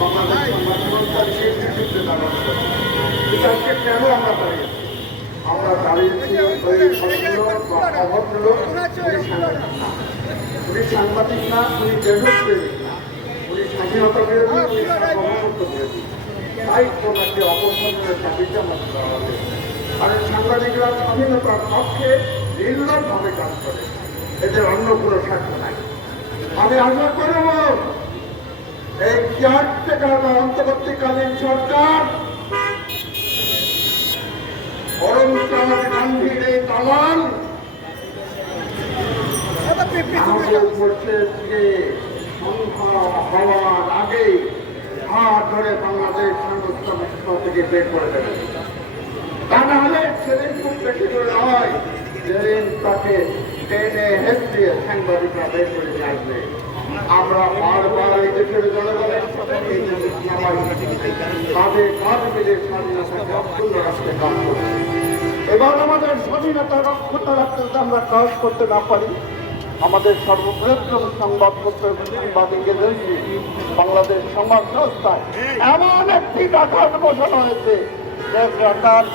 বাংলাদেশ সংবাদ সংস্থার সেই নেতৃত্বে দাঁড়ানো বিচারকে কেন আমরা দাঁড়িয়েছি? আমরা দাঁড়িয়েছি ওই ভদ্রলোক বা অভদ্রলোক উনি সাংবাদিক না, উনি দেশপ্রেমিক না, উনি স্বাধীনতা বিরোধী, উনি গণতন্ত্র বিরোধী। তাই ওনাকে অবসরের দাবিটা আমাদের দেওয়া হবে। কারণ সাংবাদিকরা স্বাধীনতার পক্ষে নির্লভভাবে কাজ করে, এদের অন্য কোনো স্বার্থ নাই। আমি আশা করব এই কেয়ারটেকার বা অন্তর্বর্তীকালীন সরকার করমচাঁদ গান্ধীর এই দালাল হওয়ার আগেই হাত ধরে বাংলাদেশ সংস্থা থেকে বের করে দেবে। তা না হলে সেদিন খুব বেশি করে নয়, যেদিন তাকে টেনে হেসিয়ে সাংবাদিকরা বের করে নিয়ে আসবে। আমরা বারবার এই দেশের জনগণের কাঁধে কাঁধ মিলে স্বাধীনতাকে অক্ষুণ্ণ রাখতে কাজ করছি। এবার আমাদের স্বাধীনতা রক্ষতা রাখতে যদি আমরা কাজ করতে না পারি, আমাদের সর্ববৃহত্তম সংবাদপত্র সাংবাদিক এজেন্সি বাংলাদেশ সংবাদ সংস্থায় এমন একটি ডাকাত বসানো হয়েছে যে ডাকাত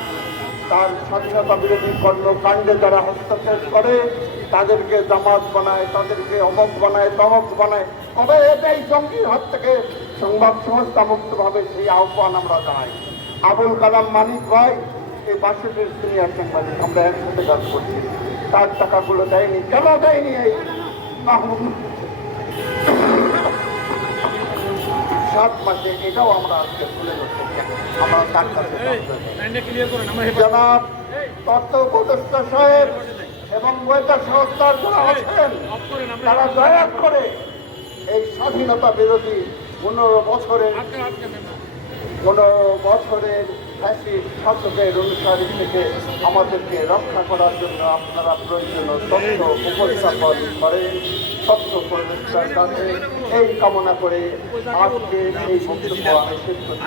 তার স্বাধীনতা বিরোধী কর্মকাণ্ডে যারা হস্তক্ষেপ করে তাদেরকে জামাত বানায়, তাদেরকে অমক বানায়, তমক বানায়। তবে এটাই জঙ্গির হাত থেকে সংবাদ সংস্থা মুক্তভাবে সেই আহ্বান আমরা জানাই। আবুল কালাম মানিক ভাই এই 62 সিনিয়র সাংবাদিক, আমরা একসাথে কাজ করছি। তার টাকাগুলো দেয়নি, কেন দেয়নি? এই 7 মাসে এটাও আমরা আজকে তুলে ধরতে চাই। আমরা তার কাছে জনাব তথ্য উপদেষ্টা সাহেব এবং গোয়েন্দা সংস্থার যারা আছেন তারা দয়া করে এই স্বাধীনতা বিরোধী 15 বছরের শাসকের অনুসারী থেকে আমাদেরকে রক্ষা করার জন্য আপনারা প্রয়োজনীয় তথ্য উপস্থাপন করেন। তথ্য উপদেষ্টার কাছে এই কামনা করে আজকে এই বক্তব্য আমি শেষ করছি।